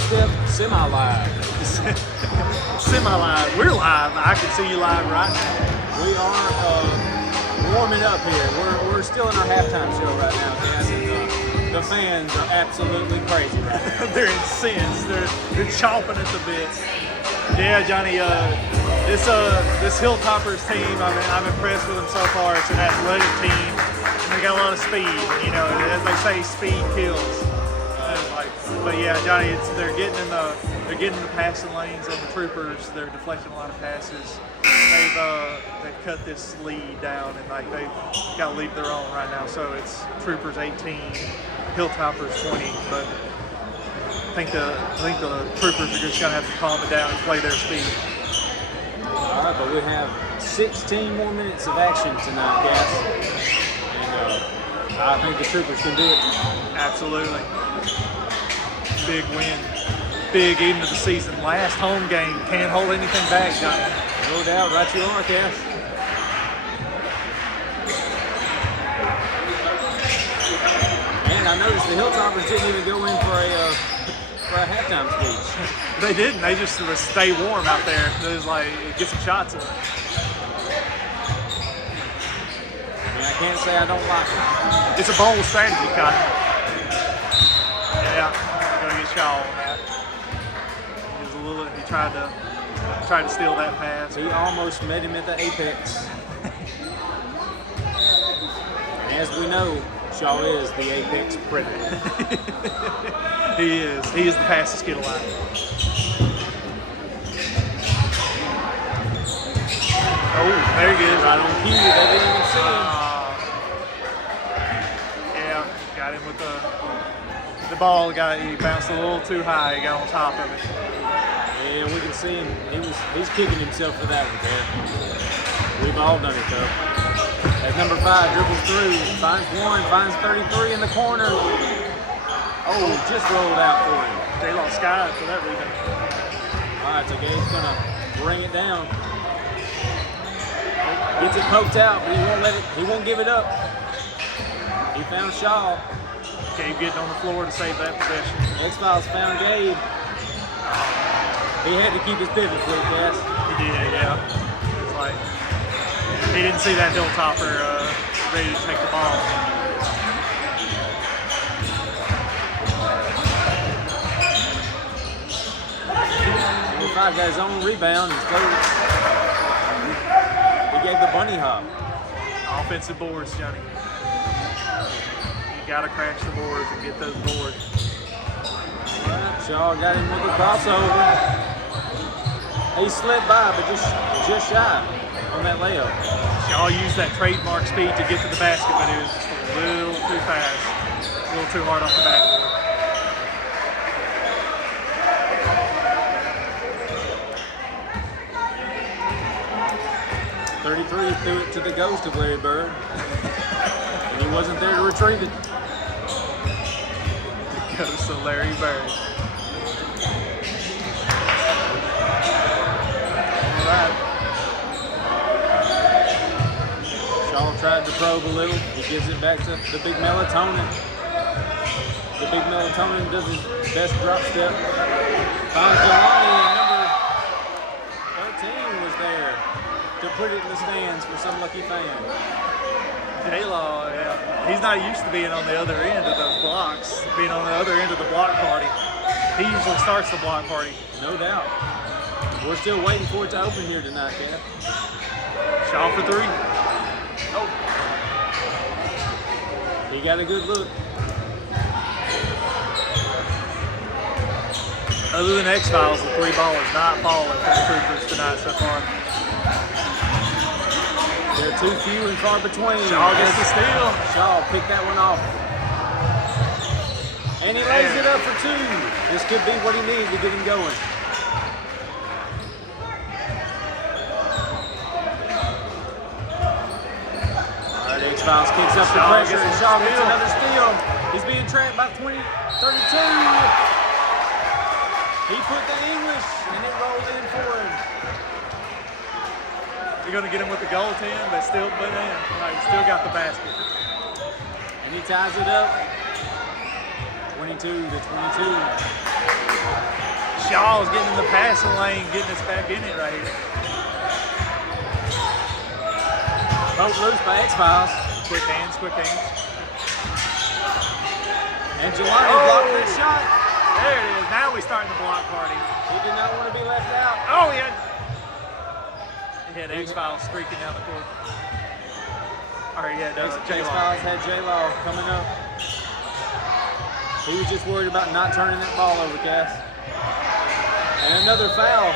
drop step, semi-live. Semi-live. We're live. I can see you live right now. We are warming up here. We're still in our halftime show right now, guys. And the fans are absolutely crazy right now. They're incensed. They're chomping at the bits. Yeah, Johnny. This Hilltoppers team. I mean, I'm impressed with them so far. It's an athletic team, and they got a lot of speed. You know, as they say, speed kills. But yeah, Johnny, they're getting in the passing lanes of the Troopers. They're deflecting a lot of passes. They've cut this lead down, and like they've got to leave their own right now. So it's Troopers 18, Hilltoppers 20. But I think the Troopers are just gonna have to calm it down and play their speed. All right, but we have 16 more minutes of action tonight, guys. And I think the Troopers can do it. Absolutely. Big win. Big end of the season. Last home game. Can't hold anything back, Johnny. No doubt. Right you are, Cass. And I noticed the Hilltoppers didn't even go in for a halftime speech. They didn't. They just stay warm out there. It was like, get some shots in. And I can't say I don't like it. It's a bold strategy, Cotton. Yeah. Shaw on that. He tried to steal that pass. He almost met him at the apex. As we know, Shaw is the apex predator. He is. He is the fastest kid alive. Oh, there he is. Right on cue. They didn't even see him. Yeah, got him with the ball. He bounced a little too high. He got on top of it. Yeah, we can see him. He's kicking himself for that one there. We've all done it though. As number 5 dribbles through, finds one, finds 33 in the corner. Oh, just rolled out for him. They lost skies for that reason. All right, so Gabe's gonna bring it down. Gets it poked out, but he won't give it up. He found Shaw. Gabe getting on the floor to save that possession. X-Files found Gabe. He had to keep his pivot foot, guys. He did, yeah. It's like he didn't see that Hilltopper ready to take the ball. 25 got his own rebound. He gave the bunny hop. Offensive boards, Johnny. You gotta crash the boards and get those boards. Shaw got him with a crossover. He slipped by, but just shy on that layup. Shaw used that trademark speed to get to the basket, but it was just a little too fast, a little too hard off the backboard. Threw it to the ghost of Larry Bird, and he wasn't there to retrieve it. The ghost of Larry Bird. All right. Shaw tried to probe a little. He gives it back to the big melatonin. The big melatonin does his best drop step. Finds Jelani, and number 13 was there to put it in the stands for some lucky fan. J-Law, yeah. He's not used to being on the other end of those blocks, being on the other end of the block party. He usually starts the block party. No doubt. We're still waiting for it to open here tonight, Cap. Shaw for 3. Oh. He got a good look. Other than X-Files, the 3 ball is not falling for the Troopers tonight so far. They're too few and far between. Shaw gets the steal. Shaw picked that one off. And he lays it up for 2. This could be what he needs to get him going. All right, X-Files kicks up the pressure, and Shaw gets another steal. He's being trapped by 32. He put the English, and it rolled in for him. You're going to get him with the goaltend, but still put in. Right, still got the basket. And he ties it up. 22 to 22. Shaw's getting in the passing lane, getting us back in it right here. Both loose by X-Files. Quick hands, quick hands. And Jelani blocked that shot. There it is. Now we're starting the block party. He did not want to be left out. Oh, he had X-Files streaking down the court. All right, yeah, J-Law. X-Files had J-Law coming up. He was just worried about not turning that ball over, Cass. And another foul.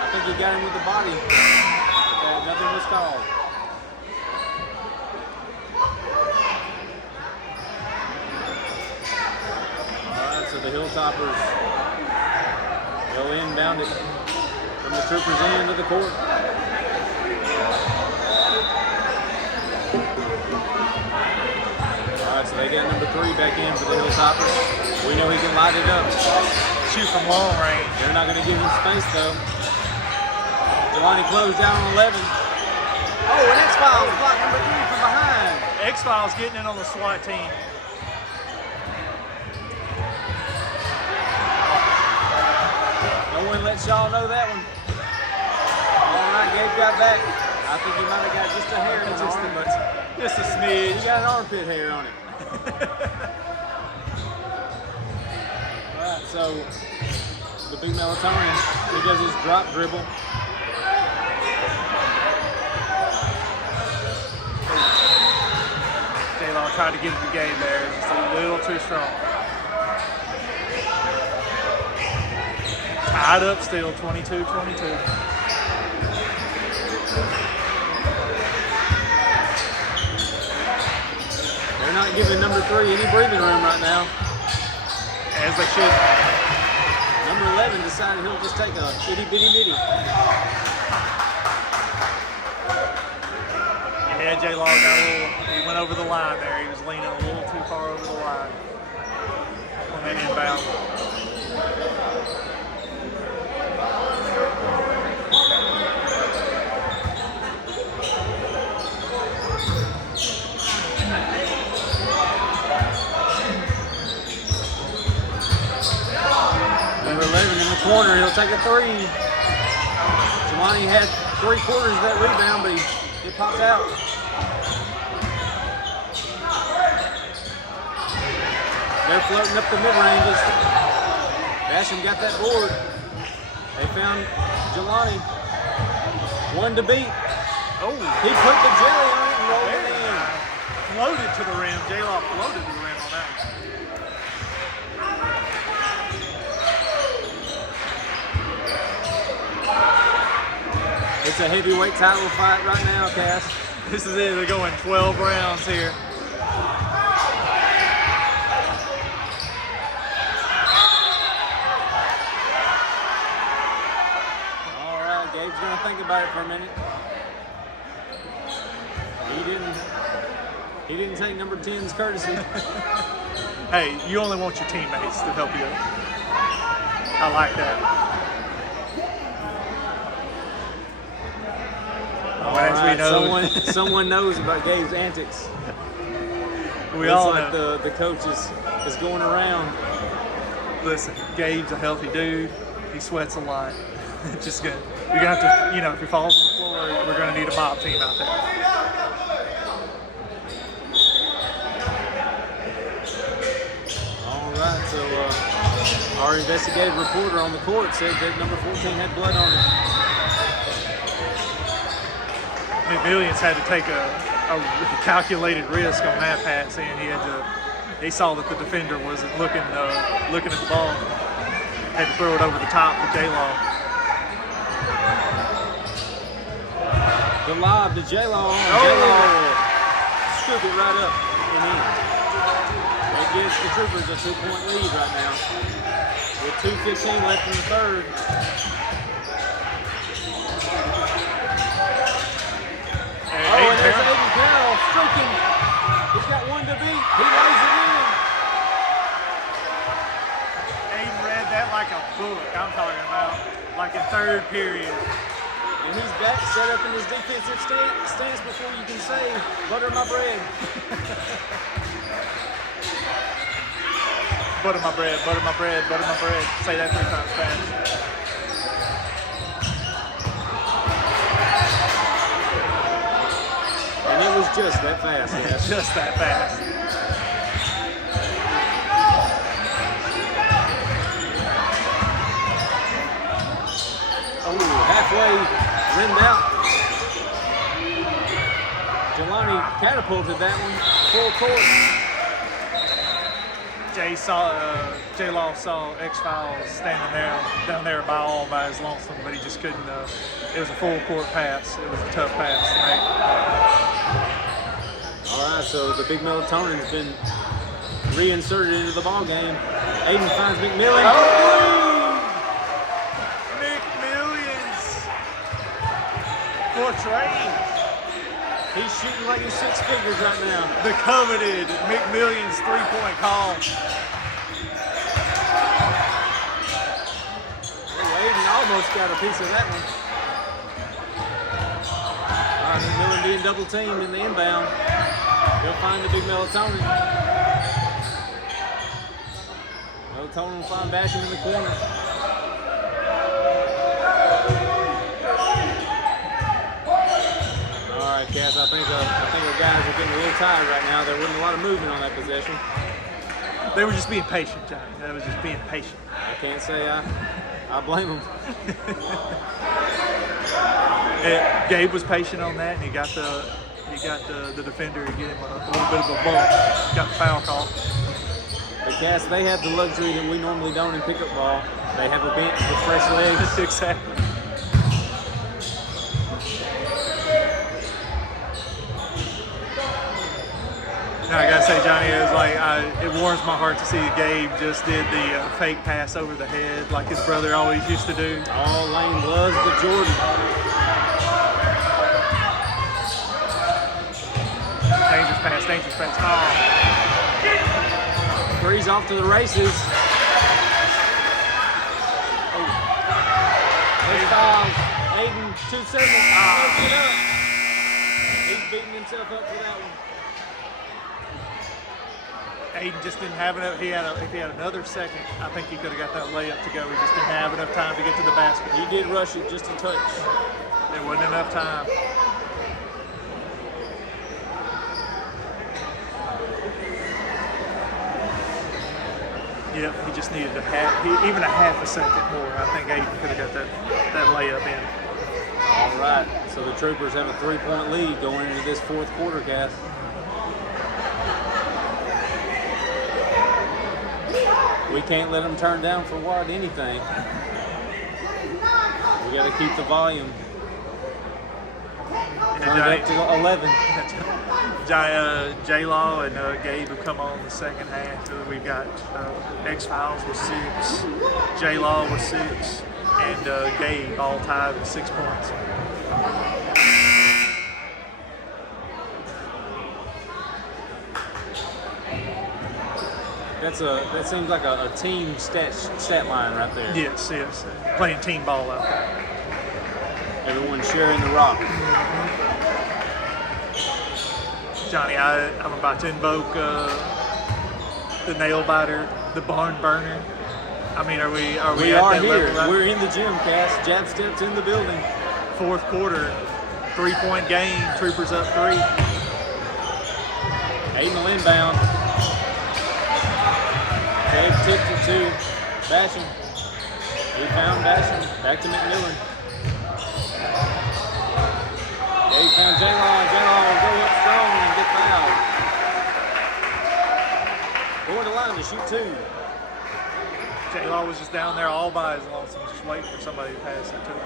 I think he got him with the body. Okay, nothing was called. All right, so the Hilltoppers go inbound it from the Troopers' end of the court. So they got number 3 back in for the Hilltoppers. We know he can light it up. Shoot from long range. They're not going to give him space though. Jelani closed down on 11. Oh, and X-Files blocked number 3 from behind. X-Files getting in on the SWAT team. No one let y'all know that one. All right, Gabe got back. I think he might have got just a hair in his arm. Just a smidge. He got an armpit hair on it. Alright, so the big Melatonin, he does his drop dribble. J-Law tried to get it the game there. Just a little too strong. Tied up still, 22-22. They're not giving number 3 any breathing room right now. As they should. Number 11 decided he'll just take a itty bitty bitty. Yeah, J-Law got a little, he went over the line there. He was leaning a little too far over the line on that inbound. Number 11 in the corner, he'll take a 3. Jelani had 3/4 of that rebound, but it popped out. They're floating up the mid-ranges. Basham got that board. They found Jelani. 1 to beat. Oh, He put the jelly on it and rolled it in. floated to the rim. J-Law floated to the rim on that. It's a heavyweight title fight right now, Cass. This is it. They're going 12 rounds here. All right, Gabe's gonna think about it for a minute. He didn't take number 10's courtesy. Hey, you only want your teammates to help you. I like that. As we know, someone knows about Gabe's antics. We it's all like know. the coach is going around. Listen, Gabe's a healthy dude. He sweats a lot. Just good. You're gonna have to, if he falls on the floor, we're gonna need a mob team out there. All right, so our investigative reporter on the court said that number 14 had blood on it. McMillions had to take a calculated risk on that pass, and he saw that the defender wasn't looking at the ball. Had to throw it over the top for J-Law. The lob to J-Law. J-Law scooped it right up and in. That gives the Troopers a 2-point lead right now. With 2:15 left in the third. And there's Aiden Carroll streaking. He's got 1 to beat. He lays it in. Aiden read that like a book. I'm talking about like in third period. And he's back set up in his defensive stance before you can say, butter my bread. butter my bread, butter my bread, butter my bread. Say that 3 times fast. And it was just that fast, yes. Just that fast. Oh, halfway rimmed out. Jelani catapulted that one full court. J-Law saw X-Files standing down there by his lonesome, but he just couldn't. It was a full court pass. It was a tough pass to make. All right, so the big melatonin's been reinserted into the ball game. Aiden finds McMillan. Oh! McMillions for Trey. He's shooting like he's 6 figures right now. The coveted McMillions 3-point call. Oh, Aiden almost got a piece of that one. All right, McMillan being double teamed in the inbound. He'll find the big melatonin. Melatonin will find Basham in the corner. All right, Cass, I think our guys are getting a little tired right now. There wasn't a lot of movement on that possession. They were just being patient, Johnny. They was just being patient. I can't say I blame them. Gabe was patient on that, and he got the defender to get him a little bit of a bump. Got the foul call. But Cass, they have the luxury that we normally don't in pickup ball. They have a bench with fresh legs. Exactly. Now, I gotta say, Johnny, it warms my heart to see that Gabe just did the fake pass over the head like his brother always used to do. All Lane loves the Jordan. Dangerous pass. Oh. Three's off to the races. Oh. There's foul. Aiden 2-7. It up. He's beating himself up for that one. Aiden just didn't have enough. If he had another second, I think he could have got that layup to go. He just didn't have enough time to get to the basket. He did rush it just a touch. There wasn't enough time. Yep, he just needed even a half a second more. I think Aiden could have got that layup in. All right, so the Troopers have a 3-point lead going into this fourth quarter, Cass. We can't let them turn down for what, anything. We got to keep the volume. Turn it up to 11. J-Law and Gabe have come on the second half. We've got X-Files with 6, J-Law with 6, and Gabe all tied with 6 points. That seems like a team stat line right there. Yes. Playing team ball out there. Everyone sharing the rock. Johnny, I'm about to invoke the nail biter, the barn burner. I mean, are we at that here. level right? We're in the gym, Cass. Jab steps in the building. Fourth quarter, 3-point game. Troopers up 3. Aiden will inbound. Gabe tipped it to Basham. He found Basham. Back to McMillan. Gabe found J-Law. J-Law will go up strong and get fouled. Going to line to shoot 2. J-Law was just down there all by his lonesome, just waiting for somebody to pass it to him.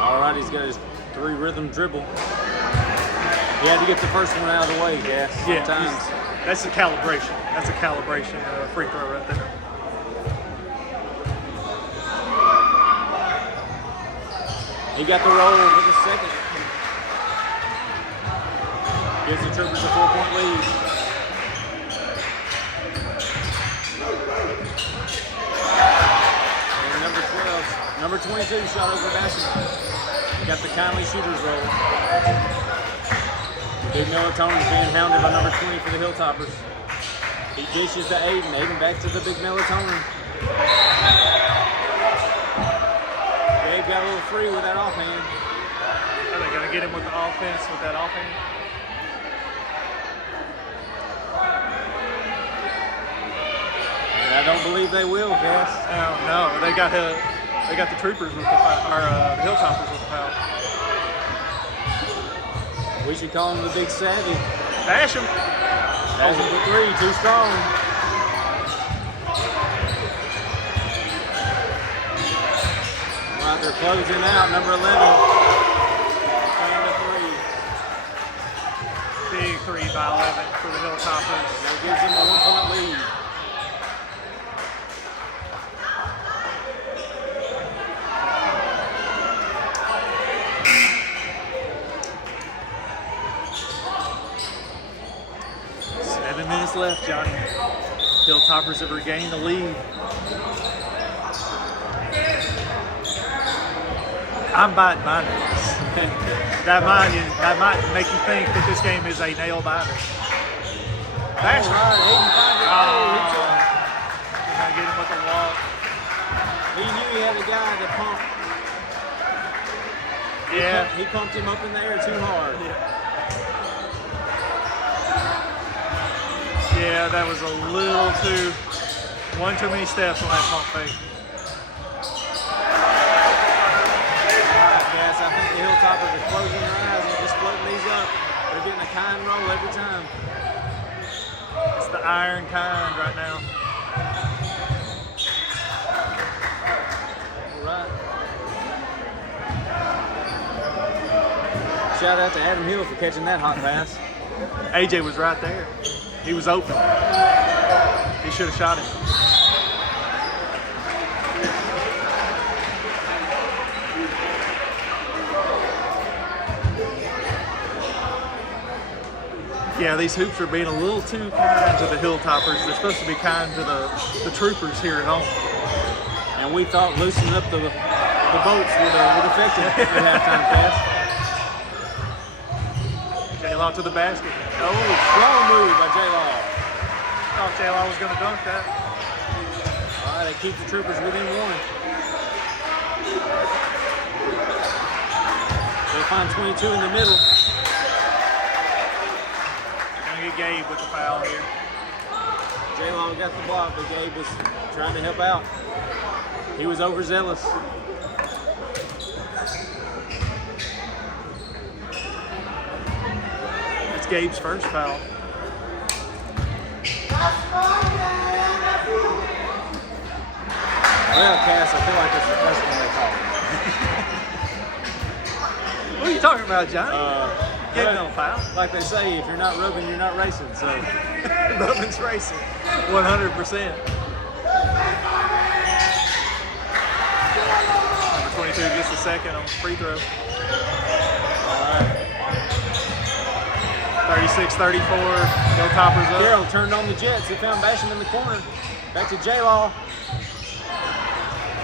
All right, he's got his 3 rhythm dribble. He had to get the first one out of the way, Gas. Yeah, Sometimes. that's a calibration. That's a calibration free throw right there. He got the roll for the second. Gives the Troopers a 4-point lead. And number 12. Number 22 shot over Basham. Got the kindly shooter's roll. Big Melatonin's being hounded by number 20 for the Hilltoppers. He dishes to Aiden. Aiden back to the Big Melatonin. Gabe got a little free with that offhand. Are they going to get him with the offense with that offhand? And I don't believe they will, Cass. No, they got the troopers with the foul, or the Hilltoppers with the foul. We should call him the Big Savvy. Bash him. That's for three, too strong. Right, they're closing out. Number 11. Big three by 11 for the Hilltoppers. That gives them a 1-point lead. Left, Johnny. Hilltoppers have regained the lead. I'm biting my nails. that might make you think that this game is a nail biter. That's right. Gonna get him with the walk. He knew he had a guy that pumped. Yeah. He pumped him up in the air too hard. Yeah, that was a little one too many steps on that pump fake. Alright, guys, I think the Hilltoppers are closing their eyes and just floating these up. They're getting a kind roll every time. It's the iron kind right now. Alright. Shout out to Adam Hill for catching that hot pass. AJ was right there. He was open. He should have shot him. Yeah, these hoops are being a little too kind to the Hilltoppers. They're supposed to be kind to the troopers here at home. And we thought loosening up the boats would affect it at halftime pass. J-Law to the basket. Oh, strong move by J-Law. Thought J-Law was going to dunk that. All right, they keep the troopers within one. They find 22 in the middle. Going to get Gabe with the foul here. J-Law got the block, but Gabe was trying to help out. He was overzealous. Gabe's first foul. Well, Cass, I feel like it's the first one they call. What are you talking about, Johnny? Gabe no foul. Like they say, if you're not rubbing, you're not racing. So Rubbin's racing, 100%. Number 22 gets the second on free throw. All right. 36-34, Hilltoppers up. Carroll turned on the Jets. He found Basham in the corner. Back to J-Law.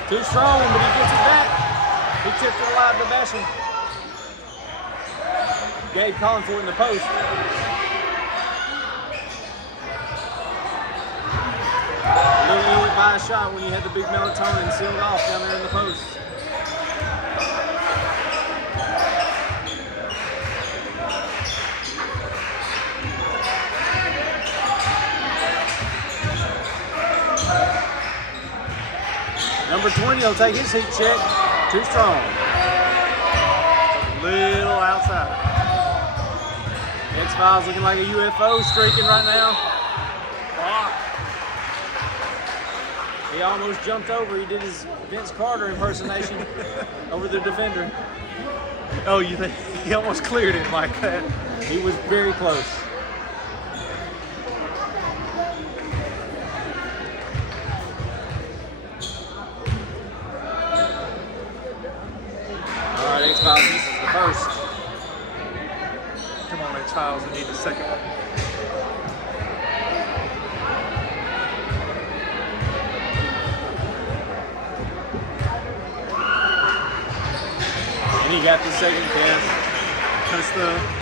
Too strong, but he gets it back. He tipped it alive to Basham. Gabe calling for it in the post. A little early by a shot when you had the Big Melatonin sealed off down there in the post. Number 20 will take his heat check. Too strong. Little outside. X-Files looking like a UFO streaking right now. He almost jumped over. He did his Vince Carter impersonation over the defender. Oh, you think he almost cleared him like that? He was very close. All right, X-Files, this is the first. Come on, X-Files, we need the second one. he got the second cast.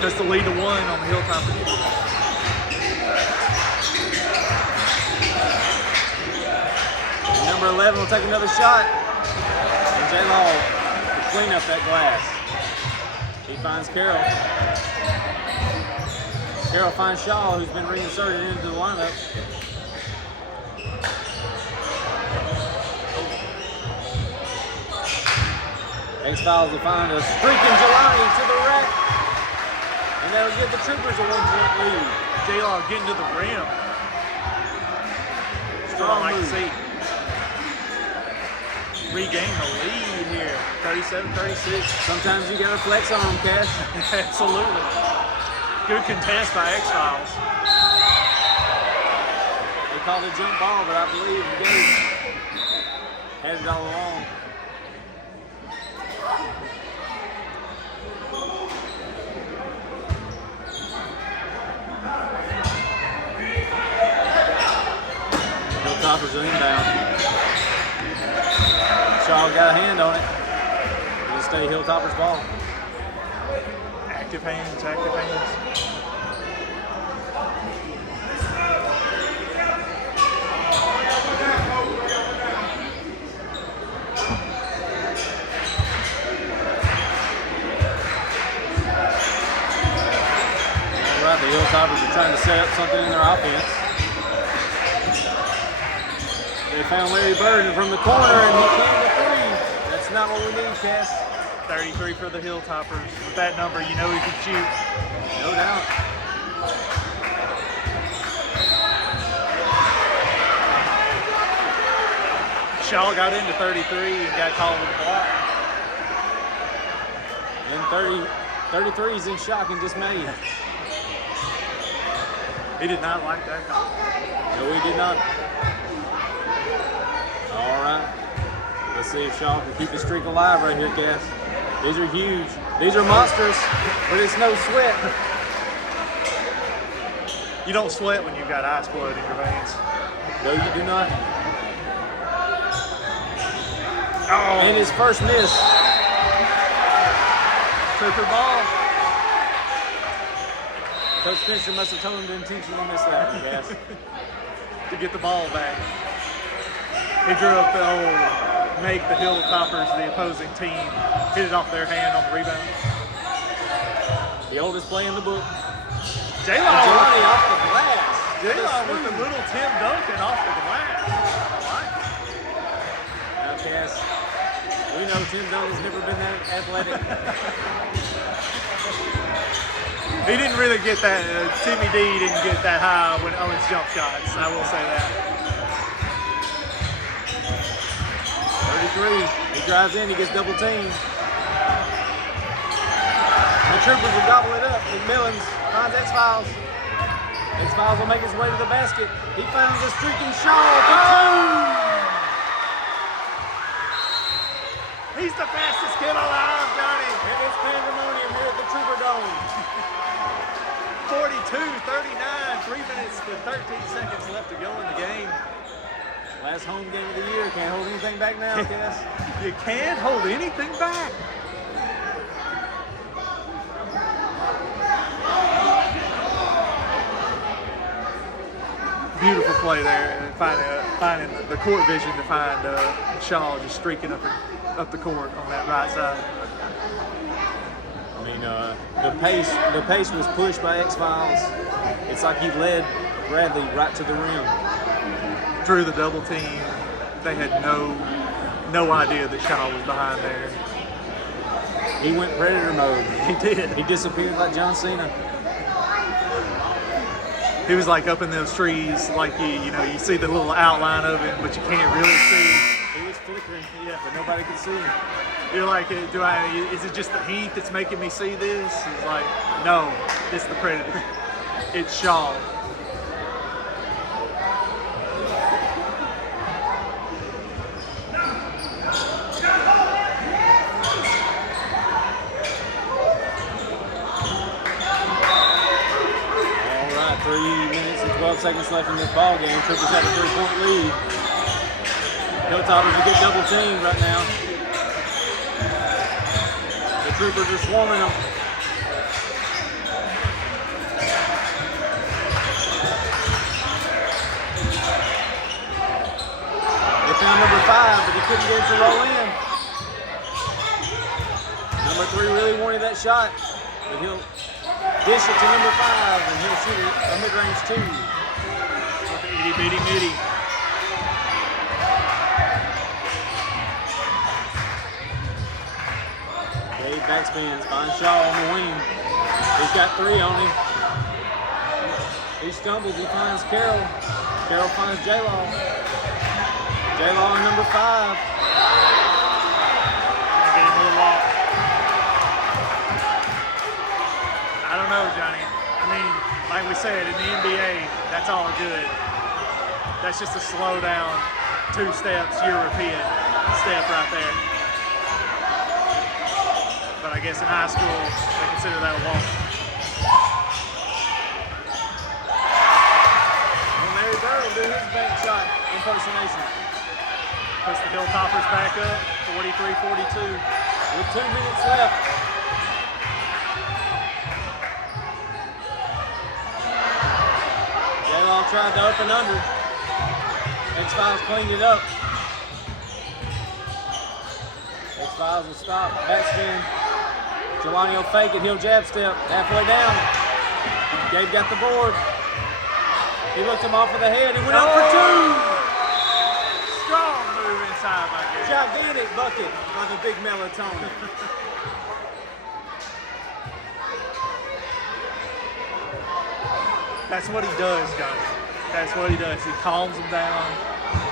That's the lead to 1 on the Hilltopper. Number 11 will take another shot. And J Law will clean up that glass. He finds Carroll. Carroll finds Shaw, who's been reinserted into the lineup. X-Files will find a streaking Jelani to the rack. And that'll give the Troopers a 1-point lead. J-Law getting to the rim. Strong like to move. see. Regain the lead here. 37-36. Sometimes you gotta flex on them, Cash. Absolutely. Good contest by X-Files. They called it jump ball, but I believe Gabe had it all along. Hilltoppers are inbound. Shaw got a hand on it. It'll stay Hilltoppers ball. Active hands, active hands. All right, the Hilltoppers are trying to set up something in their offense. They found Larry Burden from the corner, and he came to 3. That's not what we need, Cass. 33 for the Hilltoppers. With that number, you know he can shoot. No doubt. Shaw got into 33 and got called with a block. And 33 is in shock and dismay. He did not like that call. No, he did not. All right. Let's see if Shaw can keep the streak alive right here, Cass. These are huge. These are monsters, but it's no sweat. You don't sweat when you've got ice blood in your veins. No, you do not. Oh, And his first miss. Trooper ball. Coach Spencer must have told him to intentionally miss that one, Cass. To get the ball back. He drew up the old make the Hilltoppers the opposing team. Hit it off their hand on the rebound. The oldest play in the book. J-Law Jelani off the glass. J-Law with the little Tim Duncan off the glass. Now, Cass, we know Tim Duncan's never been that athletic. He didn't really get that, Timmy D didn't get that high on his jump shots, I will say that. 33, he drives in, he gets double teamed. The Troopers will gobble it up. McMillans finds X-Files. X-Files will make his way to the basket. He finds the streaking Shaw for 2. He's the fastest kid alive, Johnny. And it's pandemonium here at the Trooper Dome. 42-39, 3 minutes and 13 seconds left to go in the game. Last home game of the year. Can't hold anything back now, Cass. You can't hold anything back. Beautiful play there, and finding the court vision to find Shaw just streaking up the court on that right side. I mean, the pace was pushed by X-Files. It's like he led Bradley right to the rim. Drew the double team. They had no idea that Shaw was behind there. He went predator mode. He did. He disappeared like John Cena. He was like up in those trees, like you see the little outline of him, but you can't really see. He was flickering, yeah, but nobody could see him. You're like, is it just the heat that's making me see this? It's like, no, it's the predator. It's Shaw. All right, 3 minutes and 12 seconds left in this ball game. Troopers have a 3-point lead. Hilltoppers will get double teamed right now. The Troopers are swarming them. They found number 5, but he couldn't get it to roll in. Number 3 really wanted that shot, but he'll dish it to number 5, and he'll shoot a mid-range 2. With the itty bitty mitty. Dave backspins, finds Shaw on the wing. He's got 3 on him. He stumbles, he finds Carroll. Carroll finds J-Law. J-Law on number 5. Get him a little walk. I don't know, Johnny. I mean, like we said, in the NBA, that's all good. That's just a slow down, 2 steps European step right there. But I guess in high school, they consider that a walk. And Larry Bird will do his bank shot impersonation. Puts the Hilltoppers back up, 43-42. With 2 minutes left. J-Law tried to up and under. X-Files cleaned it up. X-Files will stop. Backspin. Jelani will fake it. He'll jab step. Halfway down. Gabe got the board. He looked him off of the head. He went up for 2. Strong move inside, my guy. Gigantic bucket by the big melatonin. That's what he does, Johnny. That's what he does. He calms them down.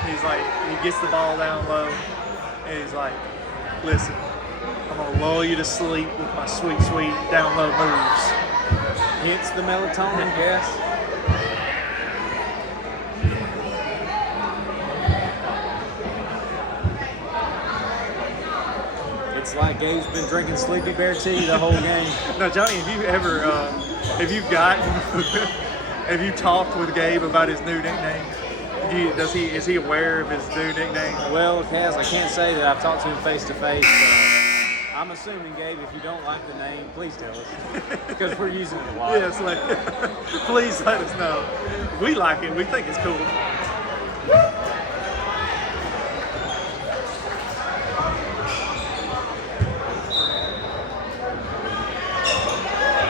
He's like, he gets the ball down low. And he's like, listen, I'm going to lull you to sleep with my sweet, sweet down low moves. Hits the melatonin gas. It's like Gabe's been drinking Sleepy Bear tea the whole game. Now, Johnny, have you ever, have you talked with Gabe about his new nickname? Is he aware of his new nickname? Well, Kaz, I can't say that I've talked to him face to face. I'm assuming, Gabe, if you don't like the name, please tell us. Because we're using it a lot. Yes, please let us know. We like it. We think it's cool.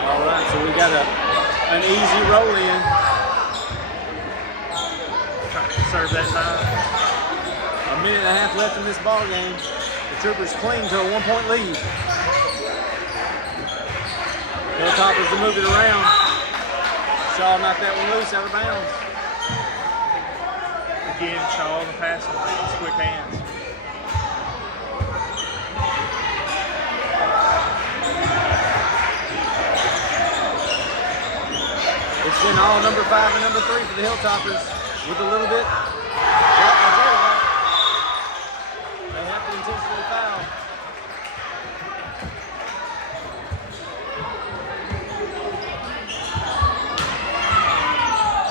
All right, so we got an easy roll in. Trying to conserve that time. A minute and a half left in this ball game. The Troopers cling to a 1-point lead. Hilltoppers to move it around. Shaw knocked that one loose out of bounds. Again, Shaw on the passing lanes, quick hands. It's been all number 5 and number 3 for the Hilltoppers with a little bit. They have to intentionally foul.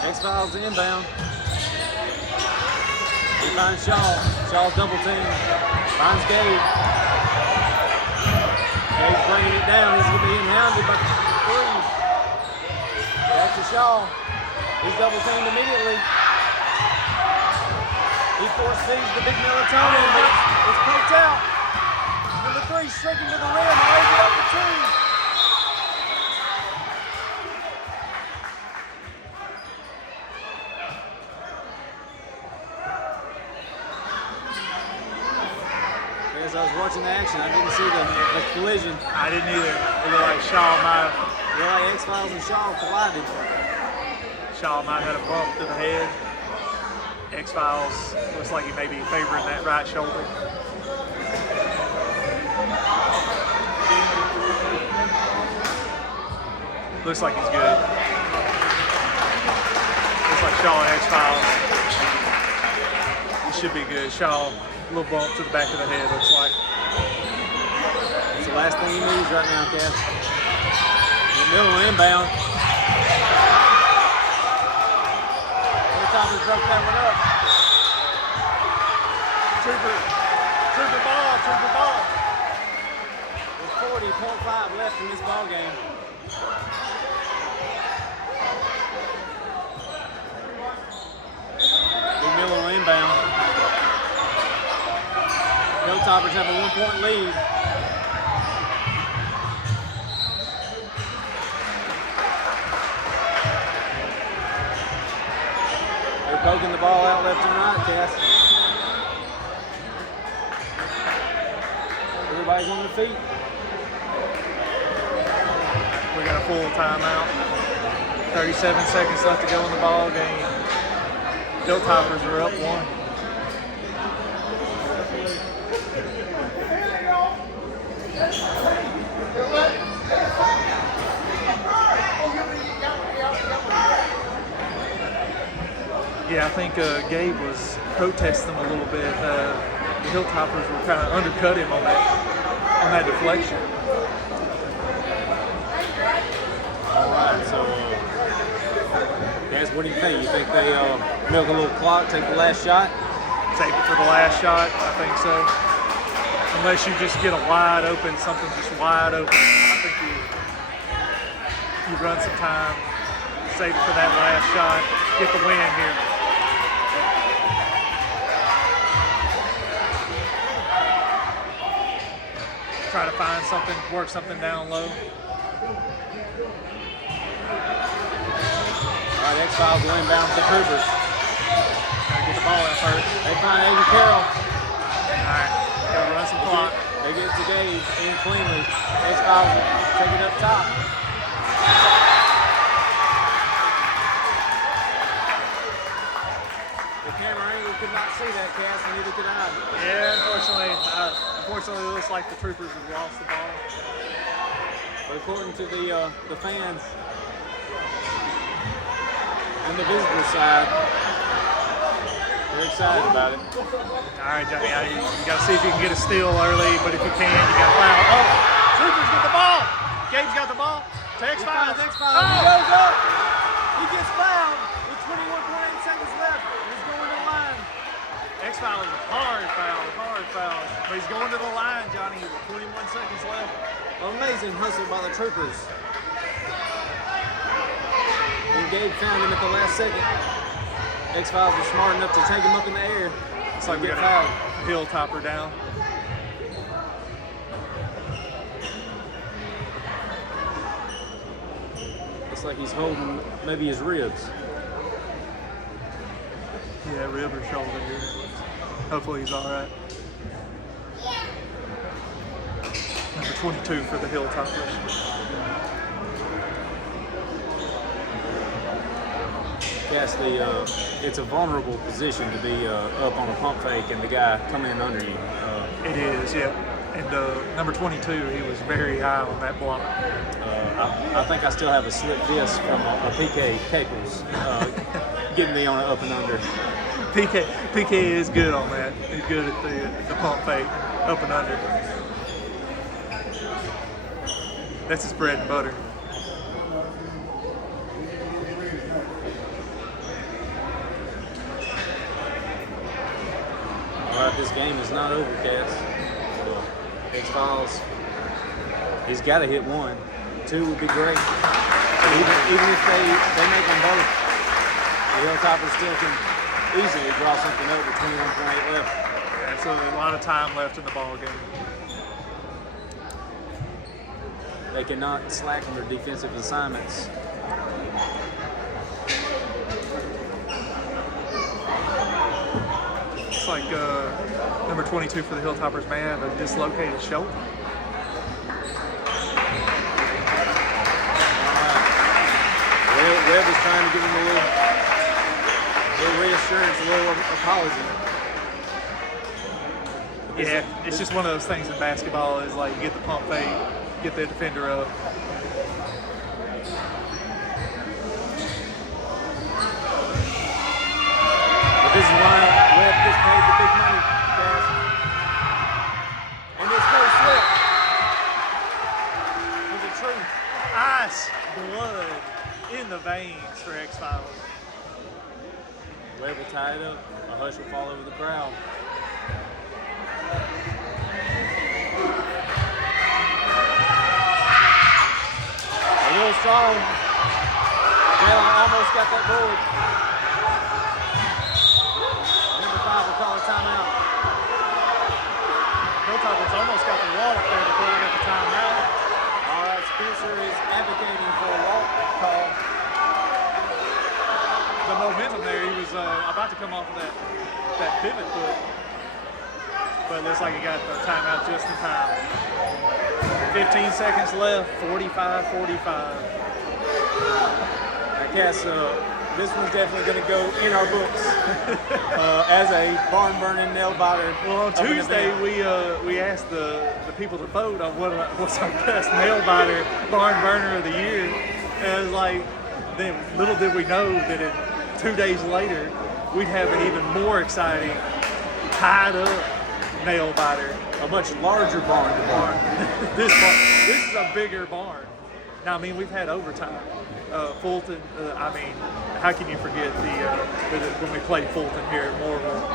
X-Files to inbound. He finds Shaw. Shaw's double team. Finds Gabe. Gabe's bringing it down. He's going to be impounded by 3. Back to Shaw. He's double teamed immediately. He force feeds the big melatonin, but it's poked out. Number 3 streaking to the rim and lays it up for 2. As I was watching the action, I didn't see the collision. I didn't either. It looked like Shaw might have. It looked like X-Files and Shaw collided. Shaw might have had a bump to the head. X-Files looks like he may be favoring that right shoulder. Looks like he's good. Looks like Shaw and X-Files. He should be good. Shaw, a little bump to the back of the head, looks like. It's the last thing he needs right now, Cass. In the middle of inbound. Hilltoppers broke that one up. Trooper ball. With 1.5 left in this ball game. Big Miller will inbound. Hilltoppers have a 1-point lead. They're poking the ball out left and right, Cass. Everybody's on their feet. We got a full timeout. 37 seconds left to go in the ball game. Hilltoppers are up 1. Yeah, I think Gabe was protesting a little bit. The Hilltoppers were kind of undercut him on that deflection. All right, so guys, what do you think? You think they milk a little clock, take the last shot? Take it for the last shot, I think so. Unless you just get a wide open, something just wide open. I think you run some time, save it for that last shot, get the win here. Try to find something, work something down low. All right, X-Files will inbound the Troopers. Gotta get the ball out first. They find Aiden Carroll. All right, gotta run some clock. They get it to Gabe in cleanly. X-Files will take it up top. The camera angle could not see that, Cass, and neither could I. Yeah, unfortunately, it looks like the Troopers have lost the ball. But according to the fans on the visitor side, they're excited about it. All right, Johnny, you got to see if you can get a steal early, but if you can, you got to foul. Oh, Troopers get the ball. Gabe's got the ball. X-Files. He goes up. He gets fouled with 21.8 seconds left. He's going to the line. X-Files, hard foul. But he's going to the line, Johnny, with 21 seconds left. Amazing hustle by the Troopers. And Gabe found him at the last second. X-Files were smart enough to take him up in the air. It's like we get got fouled. a Hilltopper down. Looks like he's holding maybe his ribs. Yeah, rib or shoulder here. Hopefully he's all right. Number 22 for the Hilltoppers. Yes, it's a vulnerable position to be up on a pump fake and the guy coming in under you. It is, yeah. And number 22, he was very high on that block. I think I still have a slip disc from a PK Caples getting me on an up and under. PK is good on that. He's good at the pump fake, up and under. That's his bread and butter. All right, this game is not over, Cass. X-Files, he's got to hit 1. 2 would be great. Even if they make them both, the Hilltoppers still can easily draw something up with 21.8 left. That's a lot of time left in the ball game. They cannot slack on their defensive assignments. It's like number 22 for the Hilltoppers may have a dislocated shoulder. Webb is trying to give him a little reassurance, a little apology. Yeah, it's just one of those things in basketball is like you get the pump fake, get the defender up. But this is why Webb gets paid the big money, guys. And there's no slip. For the truth. Ice, blood in the veins for X-Files. Webb will tie it up. A hush will fall over the crowd. strong. Jalen almost got that board. Number 5 will call a timeout. Hilltoppers almost got the wall up there before we got the timeout. All right, Spencer is advocating for a walk call. The momentum there, he was about to come off of that pivot foot. But it looks like he got the timeout just in time. 15 seconds left, 45-45. I guess this one's definitely going to go in our books as a barn burning nail biter. Well, on Tuesday we asked the people to vote on what's our best nail biter barn burner of the year. And it was like, then little did we know that 2 days later we'd have an even more exciting tied up nail biter. A much larger barn to barn. This is a bigger barn. Now, I mean, we've had overtime. Fulton, I mean, how can you forget when we played Fulton here at Morville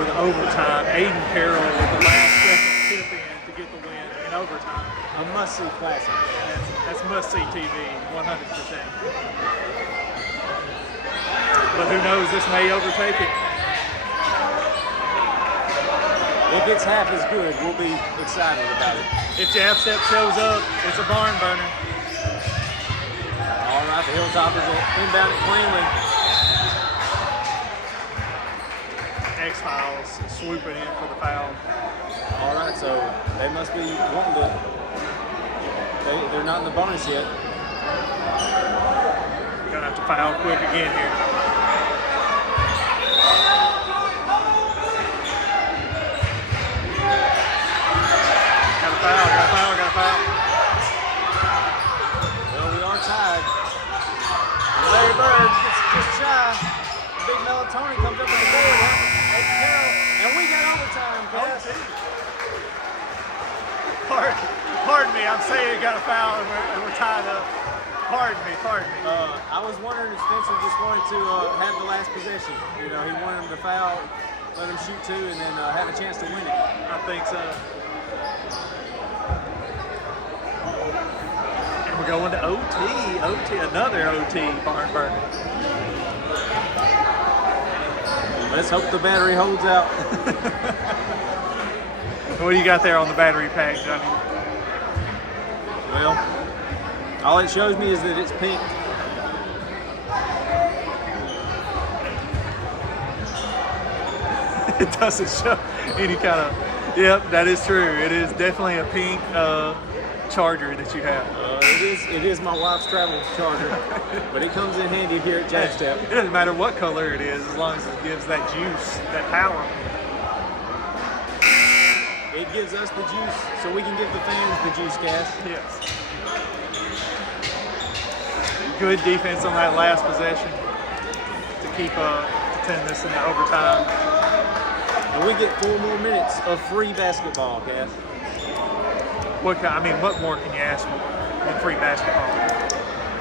with overtime? Aiden Carroll with the last second tip in to get the win in overtime. A must-see classic. That's must-see TV, 100%. But who knows, this may overtake it. If it's half as good, we'll be excited about it. If Jabstep shows up, it's a barn burner. All right, the Hilltoppers will inbound it cleanly. X-Files swooping in for the foul. All right, so they must be wanting to. They're not in the bonus yet. Gonna have to foul quick again here. Got a foul. Well, we are tied. Larry Bird gets just shy. Big Melatonin comes up with the board. And we got overtime, folks. Pardon me, I'm saying he got a foul and we're tied up. Pardon me. I was wondering if Spencer just wanted to have the last possession. You know, he wanted him to foul, let him shoot 2, and then have a chance to win it. I think so. And we're going to OT, another OT barn burner. Let's hope the battery holds out. What do you got there on the battery pack, Johnny? Well, all it shows me is that it's pink. It doesn't show any kind of. Yep, that is true. It is definitely a pink charger that you have. It is my wife's travel charger, but it comes in handy here at Jackstep. It doesn't matter what color it is, as long as it gives that juice, that power. It gives us the juice, so we can give the fans the juice, Cass. Yes. Good defense on that last possession to keep to turn this into overtime. And we get 4 more minutes of free basketball, Cass. What more can you ask for than free basketball?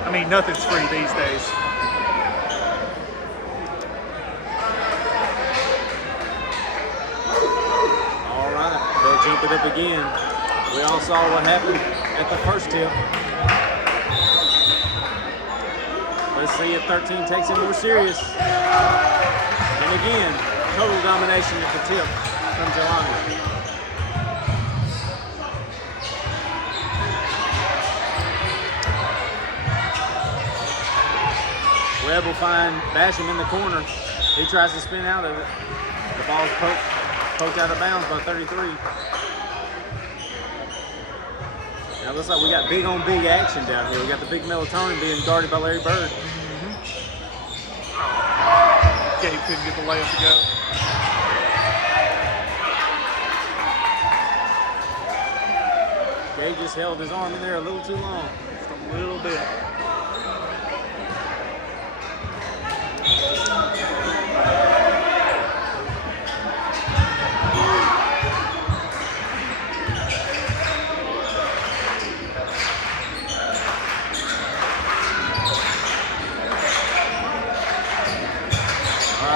I mean, nothing's free these days. All right, they'll jump it up again. We all saw what happened at the first tip. Let's see if 13 takes it more serious. And again, total domination at the tip from Jelani. Webb will find Basham in the corner. He tries to spin out of it. The ball's poked out of bounds by 33. Now it looks like we got big on big action down here. We got the big Melatonin being guarded by Larry Bird. Gabe couldn't get the layup to go. Gabe just held his arm in there a little too long. Just a little bit.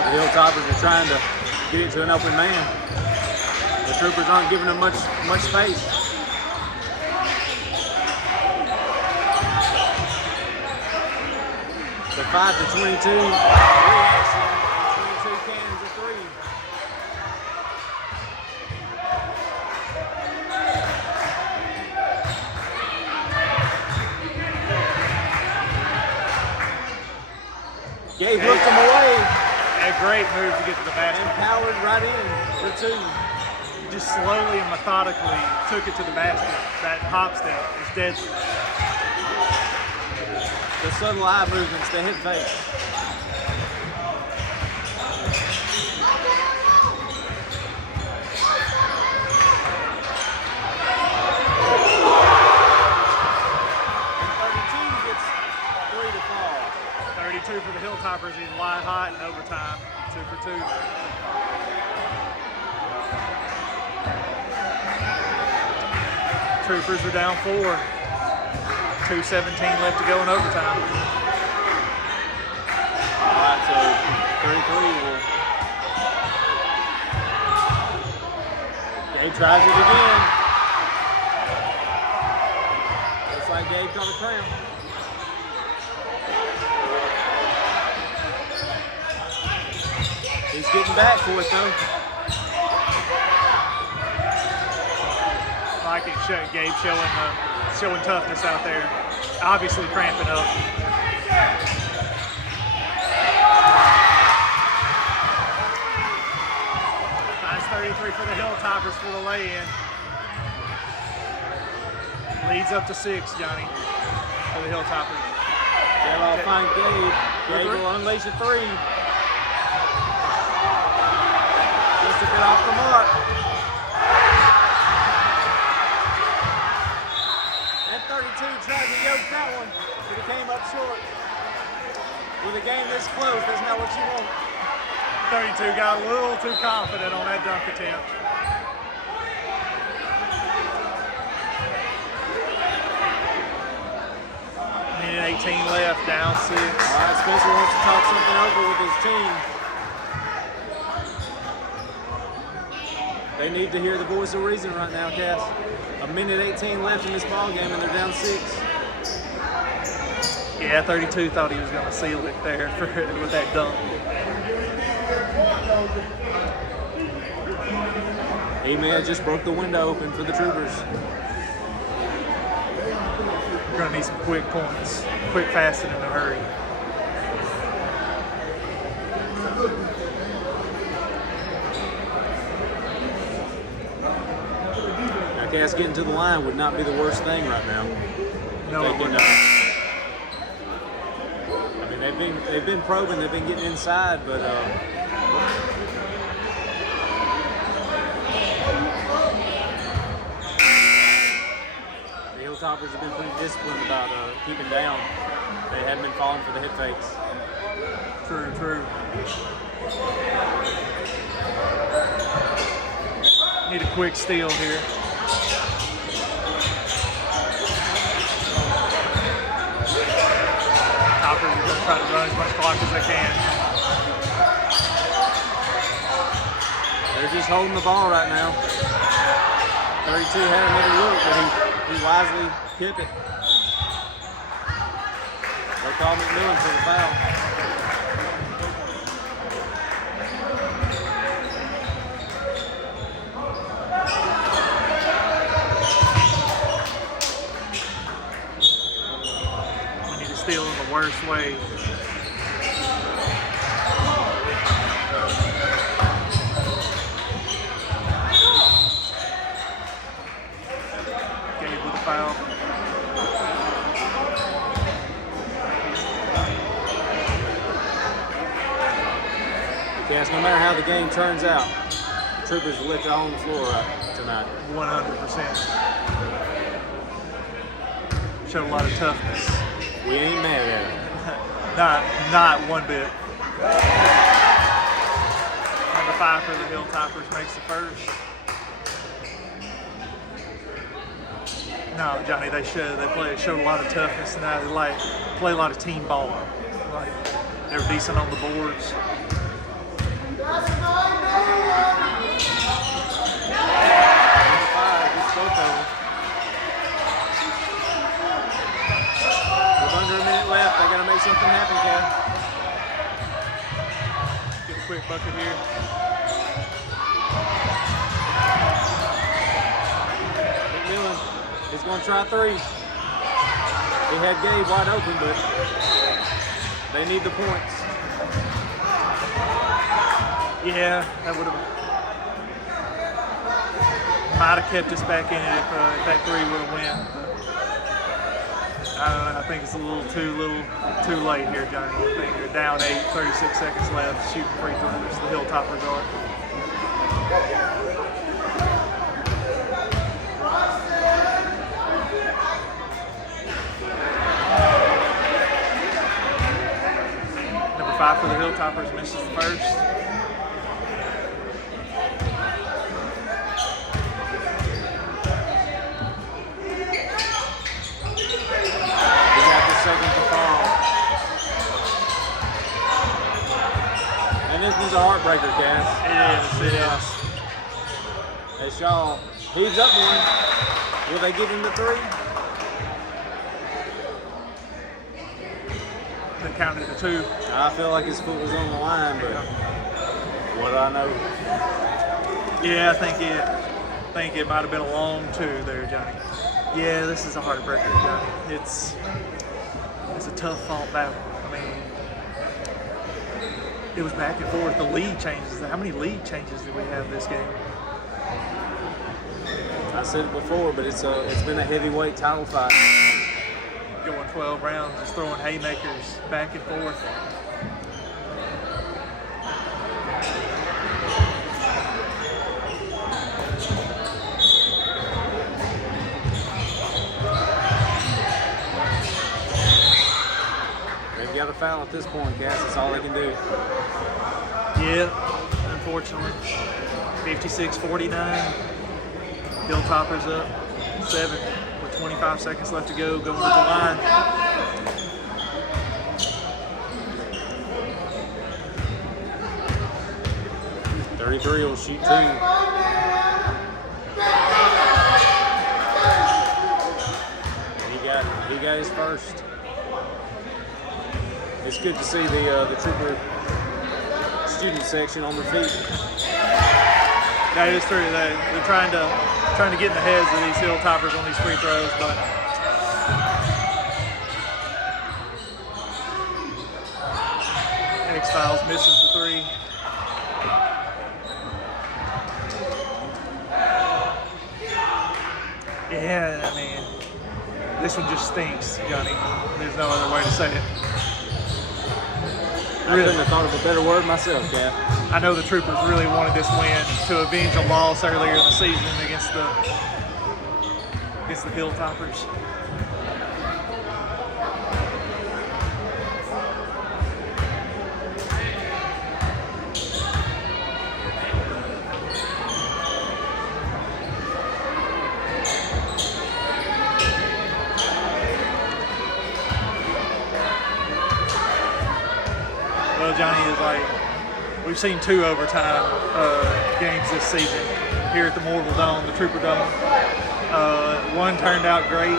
The Hilltoppers are trying to get it to an open man. The Troopers aren't giving them much space. The 5-22 reaction, 22 cannons of three. Gabe looked him away. A great move to get to the basket. And powered right in for two. Just slowly and methodically took it to the basket. That hop step is deadly. The subtle eye movements, the head fake. Gets three to fall. 32 for the Hilltoppers. He's wide hot in overtime. 2 for 2. Troopers are down 4. 2:17 left to go in overtime. All right, so 33 will. Gabe tries it again. Looks like Gabe caught a cramp. He's getting back for it though. Like it, Gabe showing toughness out there. Obviously cramping up. Nice 33 for the Hilltoppers for the lay-in. Leads up to 6, Johnny, for the Hilltoppers. They'll find Gabe. Gabe will unleash a three. Just to get off the mark. And 32 tried to yoke that one, but it came up short. With a game this close, that's not what you want. 32 got a little too confident on that dunk attempt. Minute 18 left, down 6. All right, Spencer wants to talk something over with his team. They need to hear the voice of reason right now, Cass. A minute 18 left in this ball game, and they're down 6. Yeah, 32 thought he was going to seal it there with that dunk. He may have just broke the window open for the Troopers. We're going to need some quick points, quick, fast, and in a hurry. Now, Cass, getting to the line would not be the worst thing right now. No, it would not. I mean, they've been probing, they've been getting inside, but the Hilltoppers have been pretty disciplined about keeping down. They hadn't been falling for the hit fakes. True, true. Need a quick steal here. Toppers are going to try to run as much clock as they can. They're just holding the ball right now. 32 had another look, but he wisely kept it. They'll call McMillan for the foul. We need to steal in the worst way. Gabe with a foul. Yes, no matter how the game turns out, the Troopers will let you on the floor tonight. 100%. Showed a lot of toughness. We ain't mad at it. Not one bit. Number 5 for the Hilltoppers makes the first. No, Johnny, they showed a lot of toughness tonight. They play a lot of team ball. Like they're decent on the boards. With under a minute left, they got to make something happen, Cal. Get a quick bucket here. McMillan is going to try three. He had Gabe wide open, but they need the points. Yeah, that would have might have kept us back in it if that three would have went. I don't know. I think it's a little too late here, Johnny. I think they're down 8, 36 seconds left. Shooting free throws. The Hilltoppers are. Number 5 for the Hilltoppers misses the first. This one's a heartbreaker, Cass. It is. Hey, Shaw, he's up one. Will they give him the three? They counted the 2. I feel like his foot was on the line, but what do I know? Yeah, I think it might have been a long 2 there, Johnny. Yeah, this is a heartbreaker, Johnny. It's a tough fought battle. I mean, it was back and forth. The lead changes. How many lead changes do we have this game? I said it before, but it's been a heavyweight title fight. Going 12 rounds, just throwing haymakers back and forth. They've got a foul at this point, Cass. That's all they can do. Yeah, unfortunately. 56-49. Hilltoppers up 7 with 25 seconds left to go. Going to the line. .33 will shoot 2. He got his first. It's good to see the Trooper student section on their feet. That is true. They're trying to get in the heads of these Hilltoppers on these free throws, but X-Files misses the 3. Yeah, I mean, this one just stinks, Johnny. There's no other way to say it. I couldn't have thought of a better word myself, Cap. I know the Troopers really wanted this win to avenge a loss earlier in the season against the Hilltoppers. Well, Johnny, is like, we've seen 2 overtime games this season here at the Morville Dome, the Trooper Dome. One turned out great,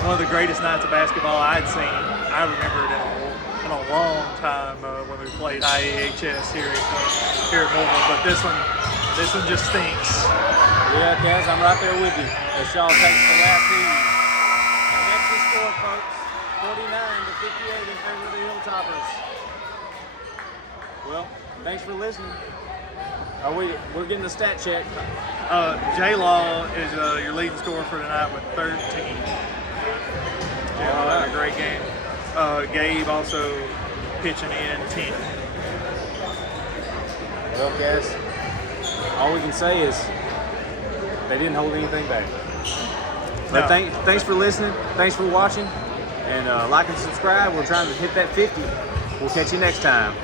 one of the greatest nights of basketball I'd seen. I remember it in a long time when we played IHS here at Morville, but this one just stinks. Yeah, Kaz, I'm right there with you. As Shaw takes the last lead. And that's the score, folks. 49-58 in favor of the Hilltoppers. Well, thanks for listening. We're getting a stat check. J-Law is your leading scorer for tonight with 13. J-Law had a great game. Gabe also pitching in 10. Well, guys, all we can say is they didn't hold anything back. But No. thanks for listening. Thanks for watching. And like and subscribe. We're trying to hit that 50. We'll catch you next time.